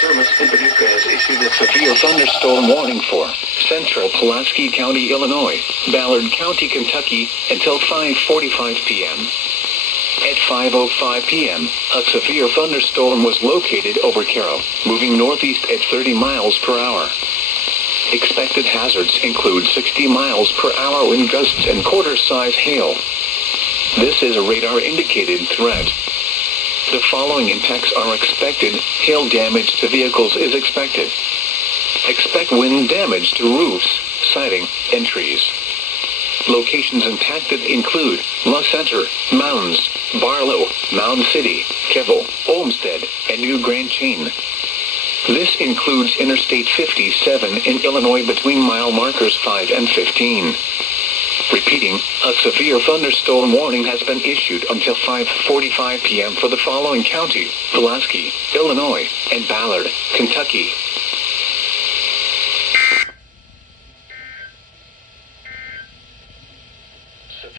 Service in Paducah has issued a severe thunderstorm warning for central Pulaski County, Illinois, Ballard County, Kentucky, until 5:45 p.m. At 5:05 p.m., a severe thunderstorm was located over Caro, moving northeast at 30 miles per hour. Expected hazards include 60 miles per hour wind gusts and quarter-size hail. This is a radar-indicated threat. The following impacts are expected. Hail damage to vehicles is expected. Expect wind damage to roofs, siding, and trees. Locations impacted include La Center, Mounds, Barlow, Mound City, Kevel, Olmsted, and New Grand Chain. This includes Interstate 57 in Illinois between mile markers 5 and 15. Repeating, a severe thunderstorm warning has been issued until 5:45 p.m. for the following counties: Pulaski, Illinois, and Ballard, Kentucky.